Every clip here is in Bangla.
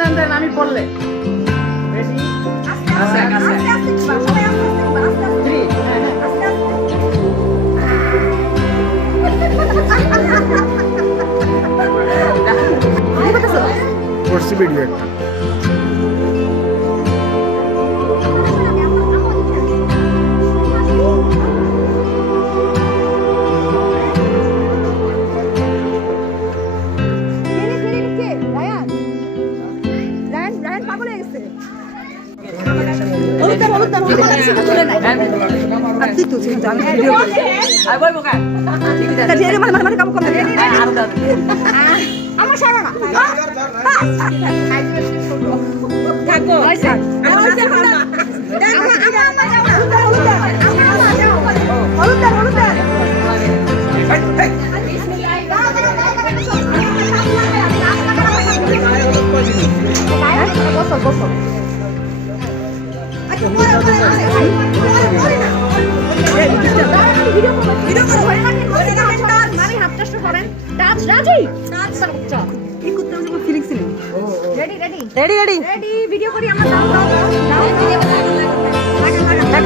দেন আমি পড়লে রেডি আস্তে আস্তে আস্তে সবাই আস্তে আস্তে করছি ভিডিও একটা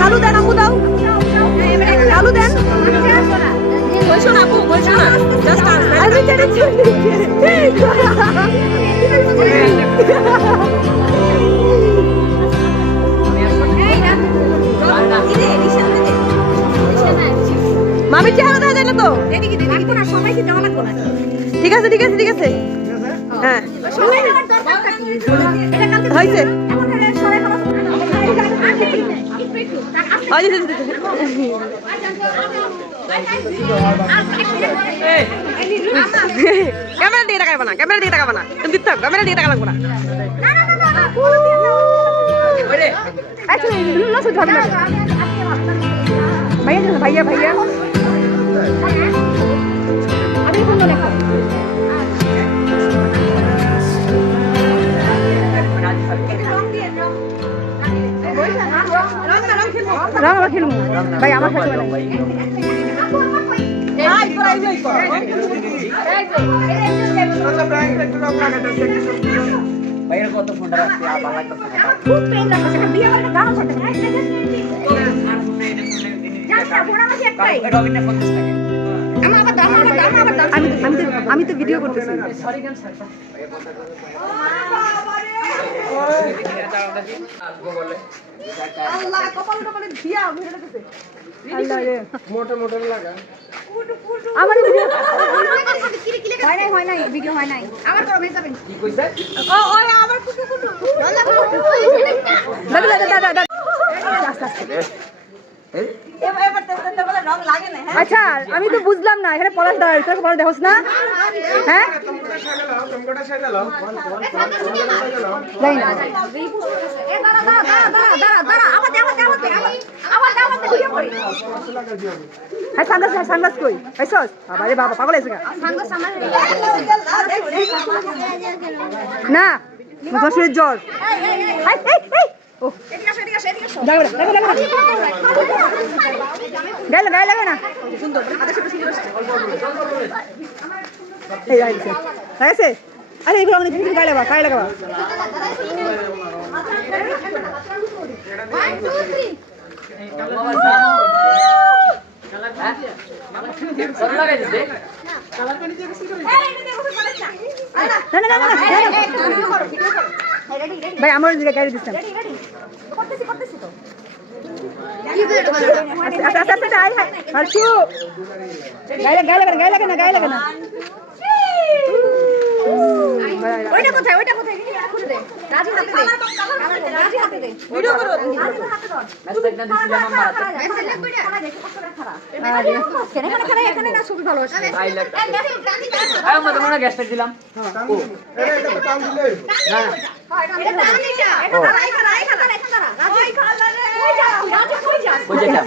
কালু দেন আপু দাও কালু দেন বসো না আপু বসো না জাস্ট আরে চলে মামি চেহারা দেখা যায় না তো ঠিক আছে ঠিক আছে ঠিক আছে হ্যাঁ হয়েছে ক্যামেরা দিয়ে টাকাবো না ক্যামেরা দিয়ে টাকাবো না তুমি দিতে ক্যামেরা দিয়ে টাকা লাগবো না ভাইয়া ভাইয়া ভাইয়া রাম আবার খেলবো ভাই আমার সাথে ভাইয়ের কত ফোনটা রাখছি ভালো লাগতেছে না খুব পেন লাগছে বিয়ে করে গাও করতে জানা ফোন আমার একটাই রবিনে ফোন দিস থাকে আমি তো ভিডিও করতেছি সরি গান স্যার আল্লাহ কপাল কপালে দিয়া ভিডিও করতেছে আল্লাহ রে মোটা মোটা লাগা আমার ভিডিও হয় নাই ভিডিও হয় নাই আমার তো হয়ে যাবে কি কইছে ও ও আবার কুকু কুকু দাদা আস্তে আস্তে আচ্ছা আমি তো বুঝলাম না এখানে পলাশ দাঁড়ায় তোকে পলাশ দেখোস না হ্যাঁ সানগ্লাস কই বাবা বাবা পাগল আছে না শরীর জ্বর গায়ে লাগে না সুন্দর আছে আরে এগুলো আমাদের গায়ে লাগাবা ভাই আমার গাড়ি দিচ্ছেন গায়ে লাগে না ওইটা কোথায় খুলে দে রাজু হাতে দে ভিডিও করো মেসেজটা দিছি জামা মারাতে এখানে না ছবি ভালো আসে আই লাভ আই মত মনে গ্যাসটা দিলাম ও এটা টান দিলে না এটা টান এটা এখানে রাজু খালা রে রাজু কই যা কই যেতাম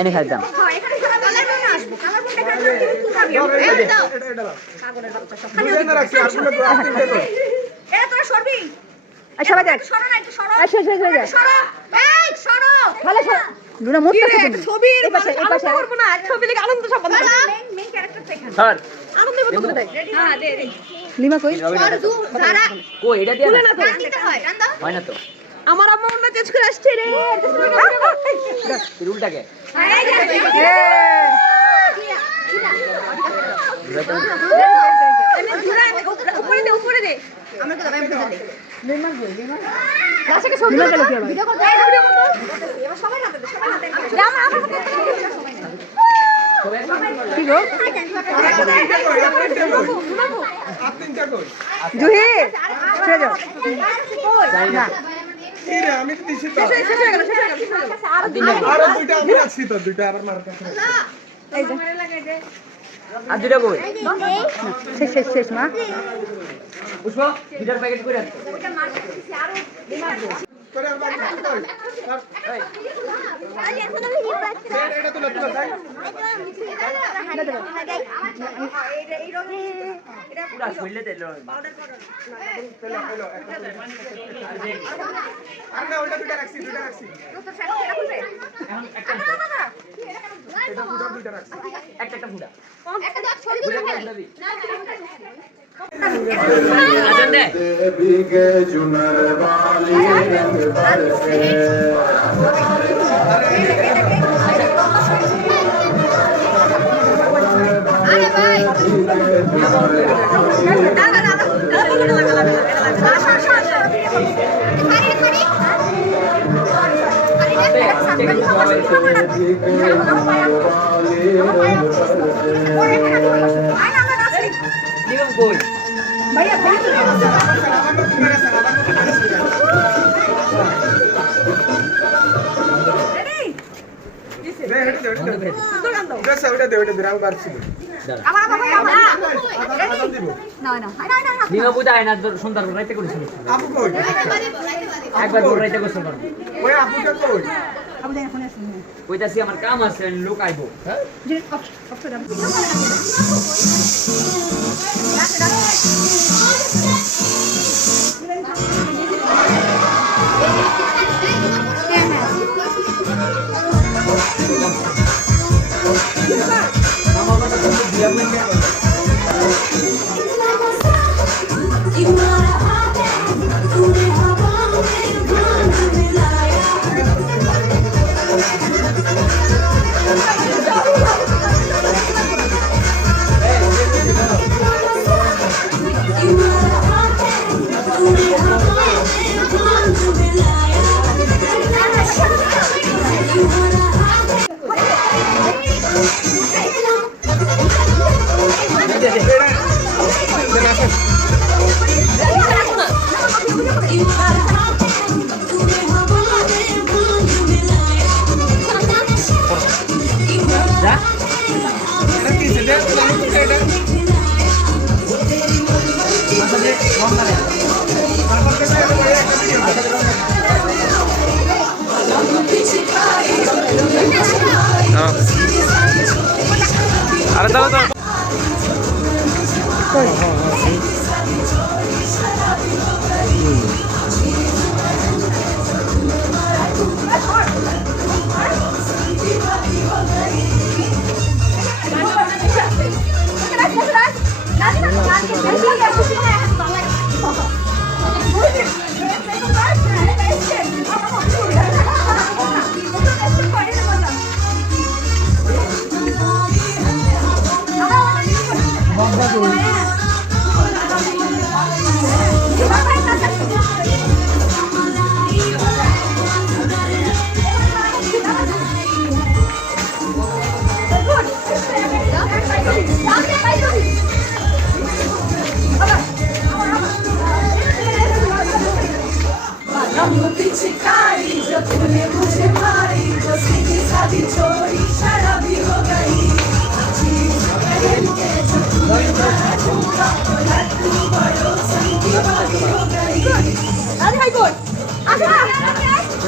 এনে খাইতাম হ্যাঁ এখানে খালা বলে না আসবে কালার কোনটা খাইতে কিন্তু খাবি এটা দাও পাগলের বাচ্চা সব খালি রাখছি আসলে এটা তোরা সরবি আচ্ছা বাজার সরো না একটু সরো আচ্ছা এই সরো ভালো সরো লুনা মত আছে ছবি এই পাশে করব না ছবি লিখে আনন্দ সব বন্ধ মেইন ক্যারেক্টার এখানে স্যার আনন্দ বন্ধ করে দেয়। হ্যাঁ দে দে। লিমা কই? কই এটা দিয়ে খুলে না না তো। হয় না তো আমার আম্মা অন্য চেঞ্জ করে আসছে রে। তুই উল্টাকে উপরে দে উপরে দে। লাস্টে সব লিমা গেল কি আবার? ভিডিও করতে এবার সবাই হাতে দে সবাই হাতে। আমার হাতে কি গো? জুহি চলে যাও। না কি রে আমি তো দিছি তো শেষ হয়ে গেল শেষ হয়ে গেল। আরো দুইটা আমি আছি তো দুইটা আবার মার কাছে এই যে আর দুটা কই শেষ শেষ শেষ মা। পুষ্প দুটার প্যাকেট করে রাখ করে আর বাকি কই এটা তো লট যাই পুরা শরীরে দিল আর না ওটা দুইটা রাখছি এখন একটা দুইটা রাখছি একটা ফুটা भीगे चुनर वाली रंग बरसे দিলাম কই ভাইয়া ভাইয়া ওটা দে ওটা বিরাম বাড়ছি দিমা পূজা হয় না সুন্দর রাইতে করেছিল আপু কই একবার করে রাইতে করতে পারবো ওই আপুটা কই কইতাছি আমার কাম আছে লোক আইবো হ্যাঁ আমার কথা তো দিয়া মানে আরে দাও দাও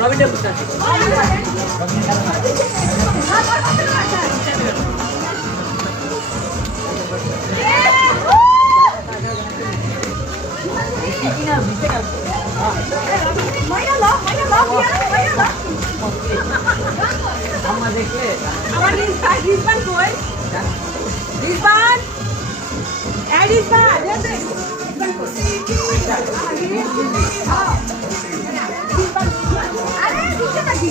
রবিনটা বুঝতে আমার দেখলে আমার রিজবান কই রিজবান আরে দিচ্ছে নাকি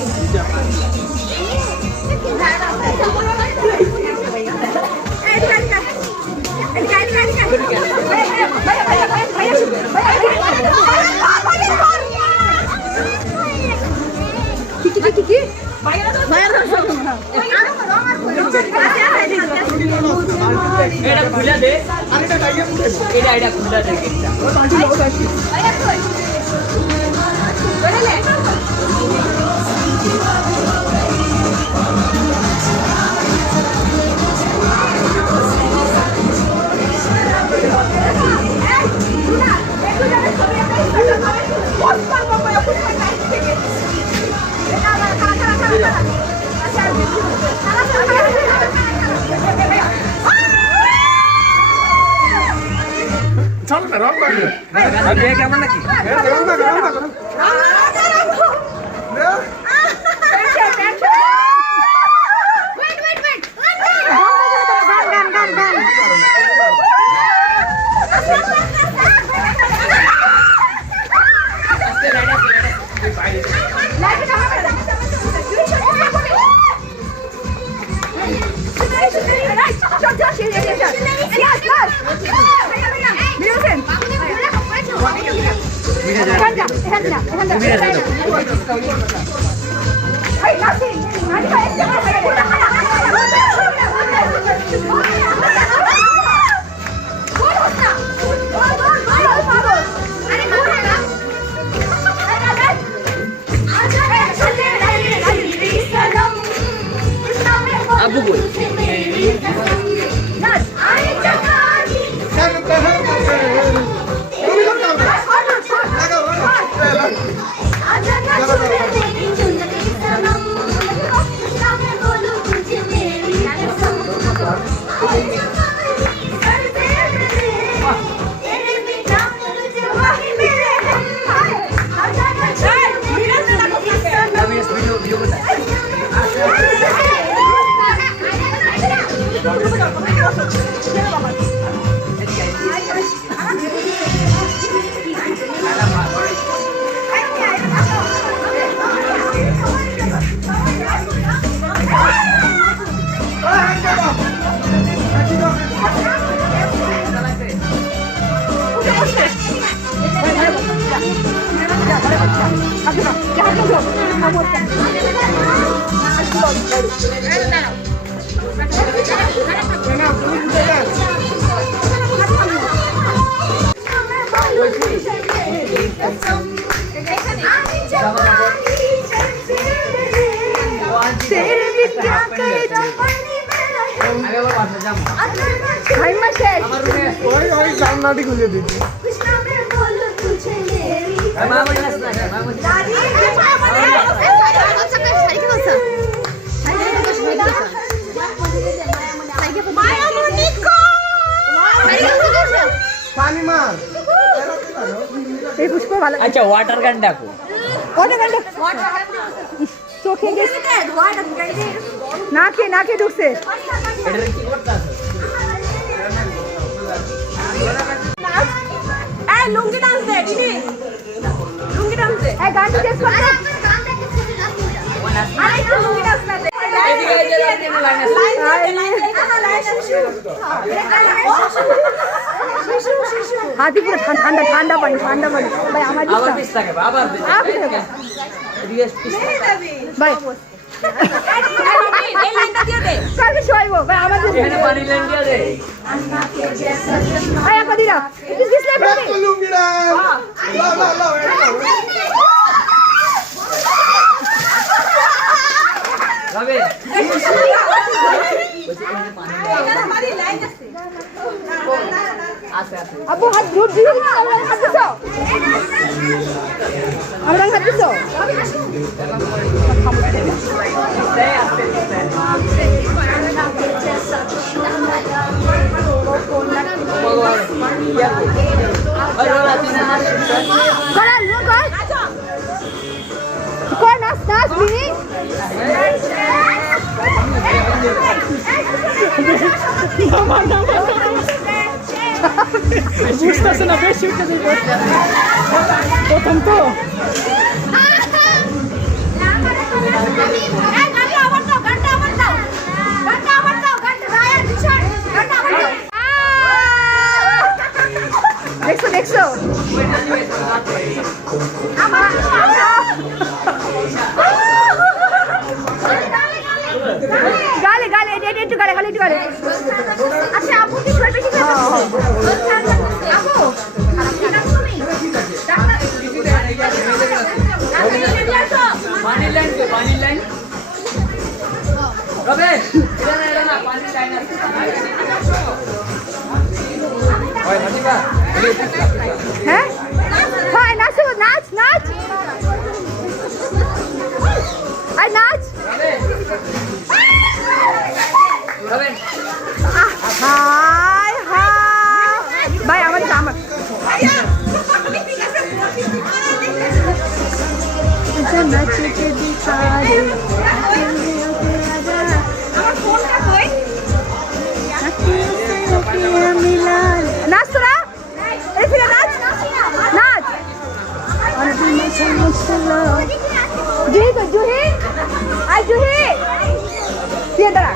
এটা খুলে দে আরেকটা টাইগে মুখে এটা খুলে দে গেটটা বাজি লোক আসি চলো না রং করবে আগে কেমন নাকি রং না রং না আবু কই আমি ভিডিও করতে আগে আবার বাসা যাবো আমার রুমে ওই জানলাটি খুলে দিচ্ছি মা বলে না মা বলে পানি মার এই পুষ্প ভালো আচ্ছা ওয়াটার গান ডাকো ওটা গেল চোখে গেছে নাকে ঢুকছে এটা কি করতে আছে এই লুঙ্গি ডান্স দে দিদি লুঙ্গি ডান্স দে এই গানটা শেষ কর না আরে একটু লুঙ্গি ডান্স না দে এদিকে এই যে লাইন আছে হাতি পুরো ঠান্ডা পানি ভাই আমার আবার পিস থাকে আবার পিস এদিকে পিস ভাই এই লাইনটা দিয়ে দে কালকে শোয়াইবো ভাই আমার এখানে পানি লেন দিয়া দে ভাই আপা দিরা ইট ইজ লাইক এত লুঙ্গিরা লা লা লা রবে আমারই লাইন আছে আছে আছে আবু হাত ধুর দিয়ে আমরা হাত দিছো আমরা হাত দিছো করা লো কর কর নাচ বিনি বুঝতেছে না বেশি উঠে যাইব প্রথম তো দেখছো দেখছো গালে গালে একটু গালে খালি একটু গালে আচ্ছা আপু কি সর বেশি খাবে আপু পানির লাইন কে পানির লাইন রবে এটা না পানির লাইন আছে ওই হাজিবা হ্যাঁ হ্যাঁ নাচ নাচ নাচ আই নাচ রবে হাই হাই ভাই আমার আমার নাচতে দিখারে আমার ফোনটা কই নাচ তোরা এই ফিরে নাচ নাচ জুহি তো জুহি আই জুহি দিয়ে দাঁড়া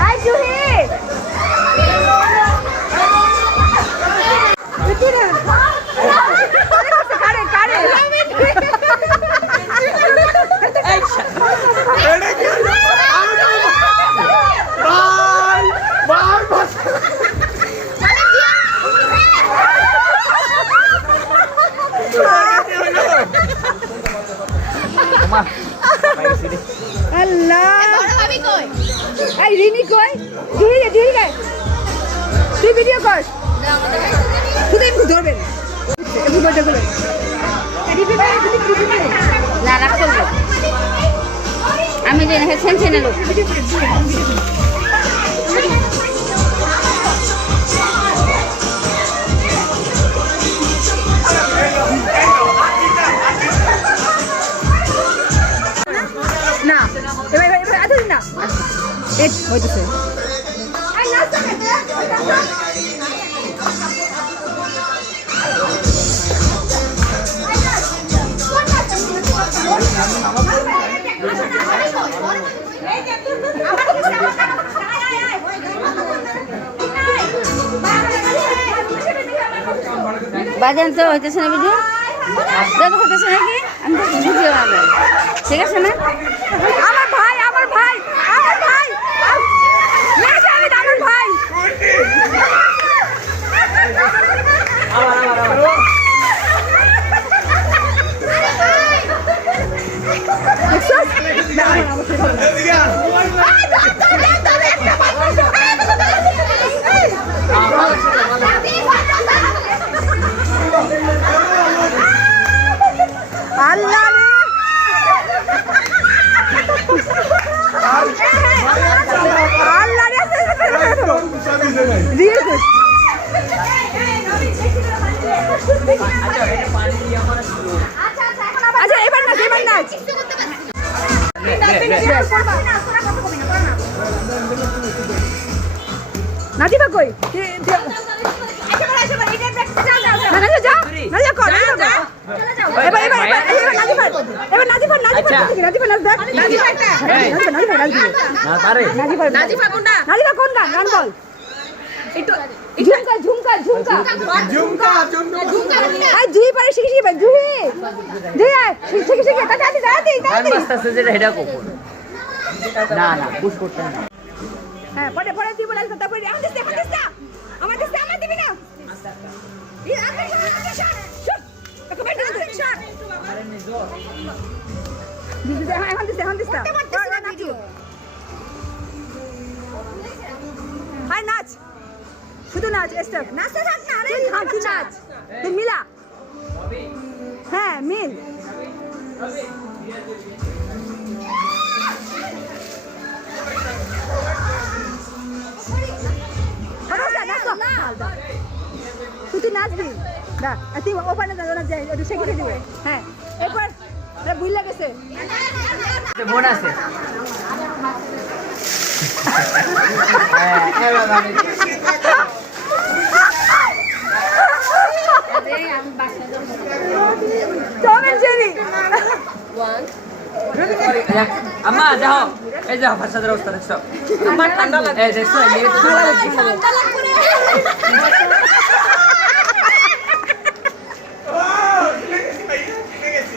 আই জুহি কারে কারে আল্লাহ এই রিনি কই জুহি জুহি গে তুই ভিডিও কর তুই একটু ধরবেন একটু বড় করে না রাখ করবো আমি যে হেডফোন ছেড়ে লোক না এবার এবার এবার আদর না এক হইতেছে বাজান তো হইতেছে না ভিডিও দাদা হইতেছে নাকি আমি তো ভিডিও বানাই ঠিক আছে না আমার ভাই আমার ভাই আমার ভাই মেজাহিদ আমার ভাই আল্লাহ আল্লাহ রিয়েল গুড আচ্ছা এবার নাচ এবার নাচ নাচিবা কই নাজিবা কোন গান গান বল একটু ঝুমকা ঝুমকা ঝুমকা ঝুমকা ঝুমকা আই জুহি পারে শিখে শিখে জুহি জুহি আয় শিখে শিখে তাড়াতাড়ি তাড়াতাড়ি গান তাড়াতাড়ি বাজতেছে যেটা এটা কখন না না পুশ করতে না হ্যাঁ পরে পরে তুই বলে তারপরে আমার দিস আমার দিবি না এই আগে শট ওকে বেটা দে শট দিদি এখন দিস হাই নাচ শুধু নাচ স্টেপ নাচতে থাক না আরে থাক তুই নাচ তুই মিলা হ্যাঁ মিল তুই নাচবি না তুই ওখানে যাই একটু শেখে দিবে হ্যাঁ এরপর ভুল লাগেছে মন আছে আম্মা যাও এই যাও ফাসাদের অবস্থা দেখছো আমার ঠান্ডা লাগে এই দেখছো এই ঠান্ডা লাগবে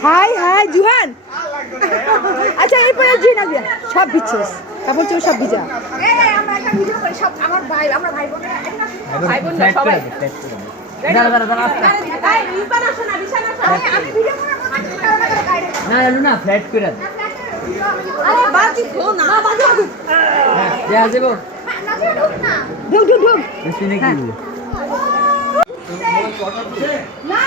হাই হাই জুহান আচ্ছা এরপরে জিন আসবে সব বিচ্ছিস কাপড় চোপড় সব ভিজা আমরা একটা ভিডিও করি সব আমার ভাই আমরা ভাই বোন ভাই বোন সবাই দাঁড়া দাঁড়া দাঁড়া এই রিপান আসো না বিশাল আসো আমি ভিডিও করে না না ফ্ল্যাট করে দাও আরে বাজি খো না না বাজি হ্যাঁ যা দেবো না ঢুক না ঢুক ঢুক ঢুক শুনে কি না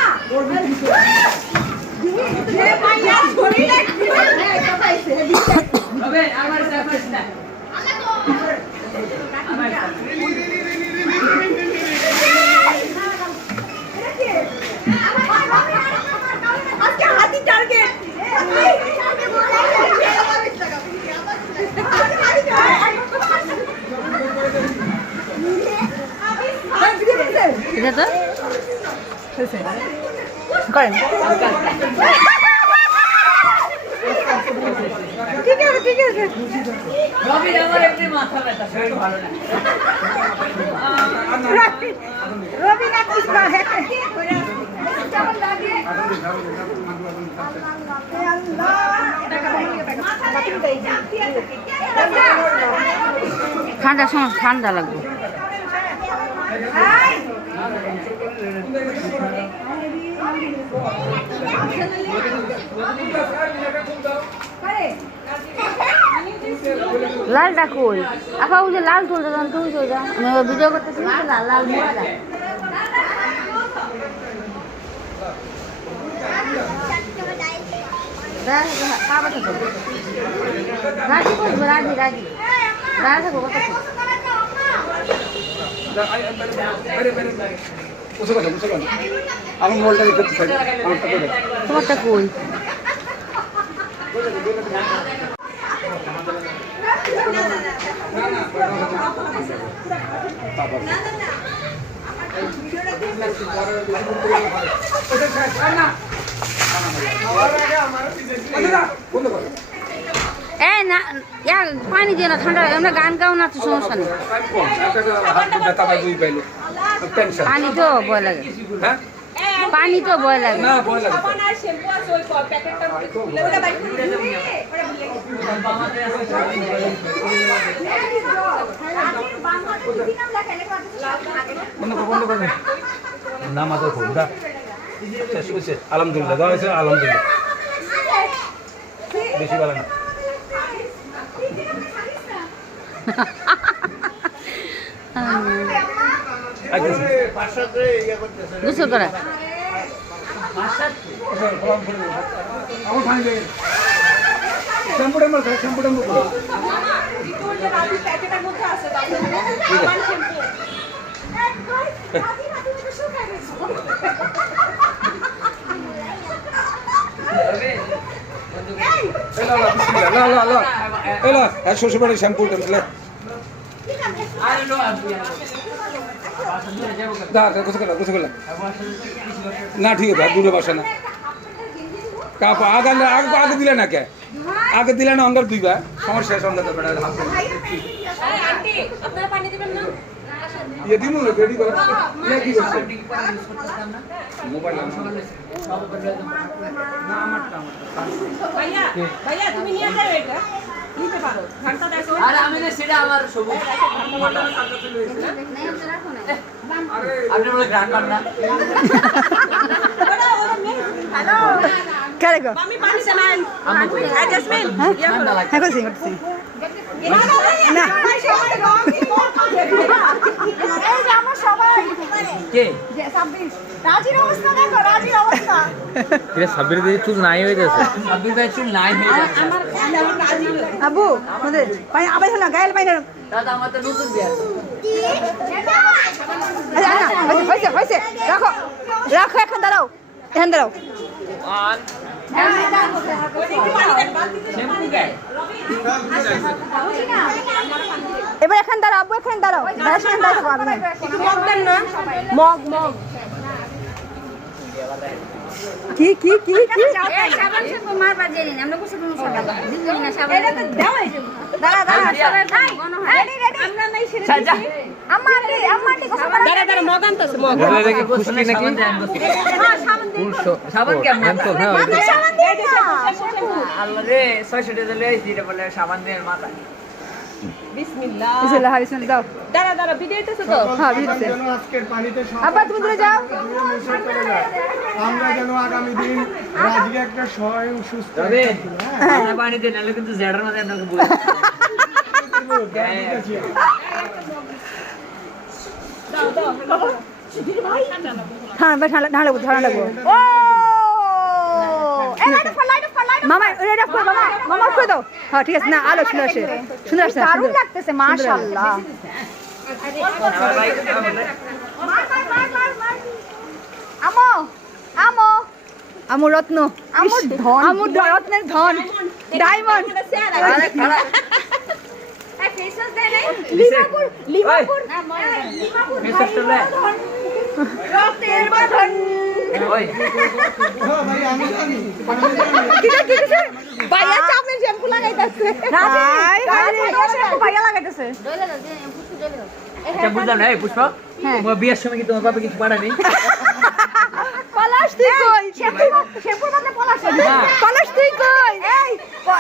যে পাইয়া ছড়ি লাগবে এই কথা আইছে তবে আমার সাথে না আমার আজকে হাতি টার্গেট এটা তো করেন ঠিক আছে ঠিক আছে রবি আমার একটু মাথা ব্যথা শরীর ভালো না রবি না কিছু না কেমন লাগে ঠান্ডার সময় ঠান্ডা লাগবে লালটা কই আপা ওই যে লাল তুলতে যখন তুই চলে যা আমি ভিডিও করতেছি লাল লাল মোড়া রাজি করবো রাজি রাজি রাজি থাকবো কত আমার মোবাইলটা দেখতে চাই আমারটা করে তোমারটা কই এ না ইয়া পানি দিয়ে না ঠান্ডা আমরা গান গাও না তো সমস্যা নেই পানি তো ভয় লাগে পানি তো ভয় লাগে না ভয় লাগে আপনার শ্যাম্পু আছে ওই প্যাকেটটার মধ্যে খুলে ওটা বাইরে করে দিলে ওটা বন্ধ করে না মাথা খুব দা শেষ হয়েছে আলহামদুলিল্লাহ দাও হয়েছে আলহামদুলিল্লাহ বেশি ভালো না গোসল করা আমার পানি দেয় শ্যাম্পু টাম্পু শ্যাম্পু টাম্পু ভিতর যে রাজি প্যাকেটের মধ্যে আছে আমার শ্যাম্পু শ্বশুরবাড়ির শ্যাম্পু টাম্পু আরে লো না ঠিক আছে দূরে বাসা না কাপ আগে আগে দিলে না কে আগে দিলে না অন্ধার দুইবা সমস্যা সন্ধ্যা তো বেড়া আন্টি আপনারা পানি দিবেন না ইয়ে দিমু না রেডি করে ইয়ে কি করছে মোবাইল ভাইয়া ভাইয়া তুমি নিয়ে যাও এটা নিতে পারো ঘন্টা দেখো আরে আমি না সেটা আমার সবুজ আপনি বলে গ্রান্ড পান না হ্যালো কারে গো আমি পানি চালান অ্যাডজাস্টমেন্ট ঠান্ডা লাগে হ্যাঁ করছি করছি না সবাই রং কি মোর করে এই যে আমরা সবাই কে যে 26 রাজির অবস্থা দেখো রাজির অবস্থা এটা সাব্বির দিয়ে চুল নাই হয়ে যাচ্ছে আব্দুল ভাই চুল নাই হয়ে যাচ্ছে আমার রাজি আবু আমাদের পানি আবার হলো গায়েল পানি দাদা আমার তো নতুন বিয়ে হয়েছে হয়েছে রাখো রাখো এখন দাঁড়াও এখন দাঁড়াও শ্যাম্পু গায়ে এবার এখন দাঁড়াও আব্বু এখন দাঁড়াও দাঁড়াও সময় দাঁড়াতে পারবে না মগ দেন না মগ মগ কি কি কি কি সাবান শ্যাম্পু মারবা জেনে আমরা কিছু কোনো সাবান দিই না সাবান এটা তো দাও এই যে দাঁড়া দাঁড়া রেডি রেডি আমরা নাই সেরে আম্মা আন্টি কথা দাঁড়া দাঁড়া মগ আনতেছে মগ এটা দেখি খুশকি নাকি হ্যাঁ সাবান দিন সাবান কেমন তো হ্যাঁ মাথা সাবান দিন না আল্লাহ রে 600 টাকা লই দিতে বলে সাবান দিয়ে মাথা বিসমিল্লাহ বিসমিল্লাহ বিসমিল্লাহ দাও দাঁড়া দাঁড়া ভিডিও হইতেছে তো হ্যাঁ বিদিতে আজকের পানিতে আব্বা তুমি দূরে যাও আমরা যেন আগামী দিন রাজকে একটা স্বয়ং সুস্থ তবে আমরা পানি দিয়ে নালে কিন্তু জেডার মধ্যে আপনাকে বলে ঠান্ডা ঠান্ডা লাগবো ঠান্ডা লাগবো ও মামা এটা করে মামা মামা করে দাও হ্যাঁ ঠিক আছে না আলো সুন্দর আসে সুন্দর আসে দারুণ লাগতেছে মাশাআল্লাহ আমো আমো আমো রত্ন আমো ধন আমো রত্নের ধন ডায়মন্ড লিভারপুল লিভারপুল রত্নের বাঁধন ওই ভাইয়া চাপে শ্যাম্পু লাগাইতেছে হাই হাই শ্যাম্পু ভাইয়া লাগাইতেছে দইলে দাও যে ফুসু দইলে দাও আচ্ছা বুঝলাম না এই পুষ্প তোমার বিয়ের সময় কি তোমার বাবা কিছু পাঠানি পলাশ তুই কই শ্যাম্পু শ্যাম্পু বদলে পলাশ পলাশ তুই কই এই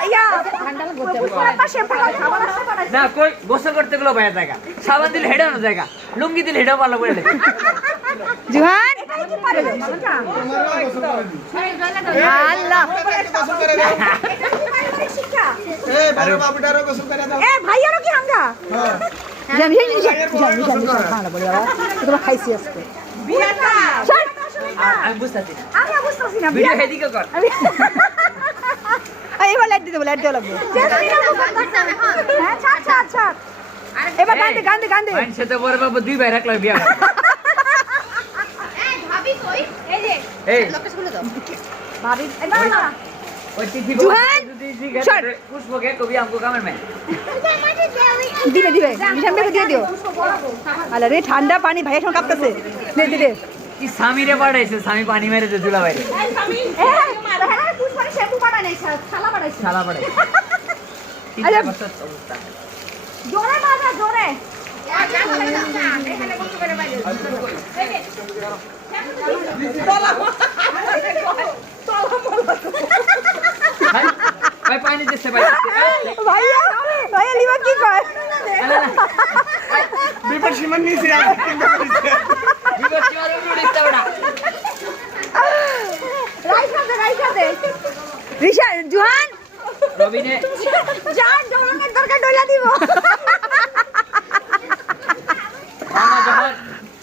ইয়া ঠান্ডা লাগছে পলাশ শ্যাম্পু খাবার আসতে পারে না কই গোসল করতে গেলো ভাইয়া জায়গা সাবান দিলে হেডাও না জায়গা লুঙ্গি দিলে হেডাও ভালো করে দেবে জুহান এটাই কি পারে আল্লাহ শিক্ষা এই বড় বাবুটারও গোসল করে দাও এ ভাইয়ারও কি হাঙ্গা জানি জানি খানা বলি বাবা তোমরা খাইছি আজকে বিয়াটা আমি বুঝতাছি না আমি বুঝতাছি না ভিডিও হেদিকে কর আমি এবার লাইট দিতে লাইট দেওয়া লাগবে হ্যাঁ ছাড় ছাড় ছাড় এবার গান্ধে গান্ধে গান্ধে আইন সেটা পরে বাবা দুই ভাই রাখলো বিয়া এই ভাবি কই এই যে এই লোকেশ গুলো দাও ভাবি না না ওই তিথি জুহান, শট। পুষ্পকে কবি আমকো কামের में দিবে দিবে নিশানকে দিয়ে দিও আলা রে ঠান্ডা পানি ভাইয়ের সঙ্গে কাঁপতেছে দে দে দে কি স্বামীরে পাঠাইছে স্বামী পানি মেরে দে চুলা বাইরে হ্যাঁ পুষ্পারে শ্যাম্পু পাটা নেই ছালা পাঠাইছে শালা পড়ে আরে, অবস্থা জোরে বাজা জোরে ভাই পানি দিতে ভাই ভাইয়া ভাইয়া লিবা কি কয় বিপদ সীমা নিচে বিপদ সীমার উপরে উঠতে ওটা রাইখা দে রিশা জুহান রবিনে জান ডলারের দরকার ডলা দিব মামা যখন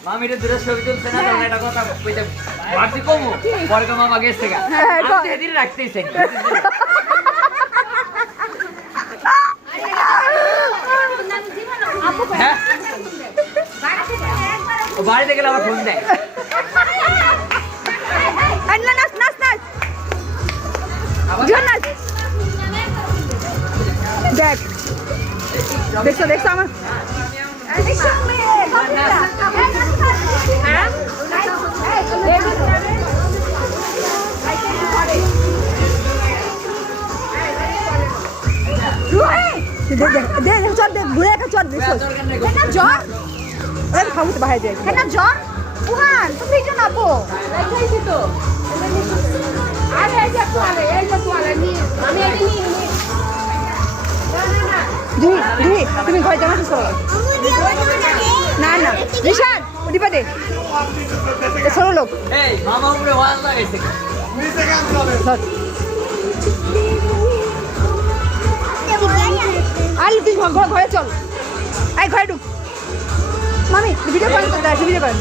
মামিরে দূরে ছবি তুলছে না তখন এটা কথা কইতে ভাবছি কমু পরে তো মামা গেছে গা হ্যাঁ, কর। আমি সেদিন রাখতেইছে হ্যাঁ ও বাড়িতে গেলে আবার ফোন দেয় আল্লাহ নাচ নাচ নাচ জুহান নাচ দেখ দেখছো দেখছো আমার চট দে ঘুরে একটা চট দেখছো জ্বর ওরা খাবো তো বাইরে যায় কেন জ্বর উহান তুমি ভিডিও না পো দেখাইছি তো আরে এই যে তোয়ালে নি আমি এটি নি দুই দুই তুমি ঘরে জামা কিছু না না রিশাদ ওদিকে দে সরো লোক এই মামা উপরে ওয়াজ লাগাইছে নিচে গান চলে ধর আলি তুই ঘরে চল আই ঘরে ঢুক মামি ভিডিও করেন তো দাঁড়া ভিডিও করেন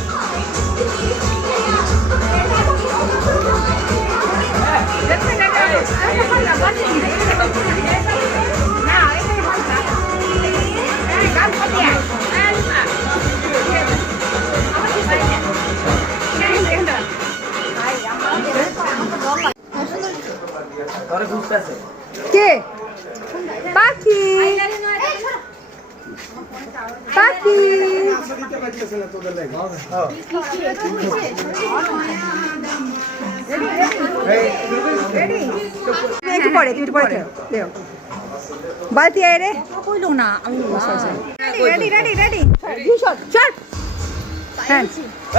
তোরে বুঝতেছে কে পাখি পাখি বসে দিতে পারতেছে না তোদের লাগে একটু পরে তুই একটু পরে দেও বালতি আয় রে কইলো না আমি ready ready ready you shot shot হ্যাঁ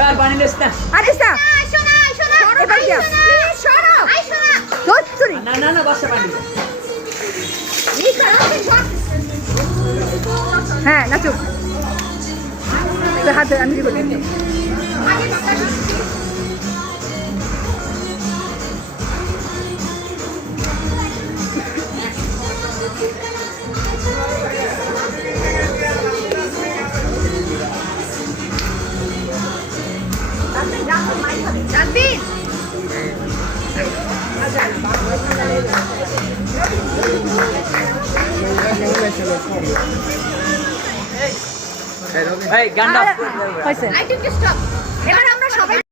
আর পানি দিস না আদিসা শোনা শোনা এবার যা প্লিজ শোনো আই শোনা দোস্তুরি না না না বাসা পানি এই শোনা হ্যাঁ নাচো তো হাত ধরে আমি কি করি জানবি এই গান্ডা হয়েছে আই টিক স্টপ এবার আমরা সবাই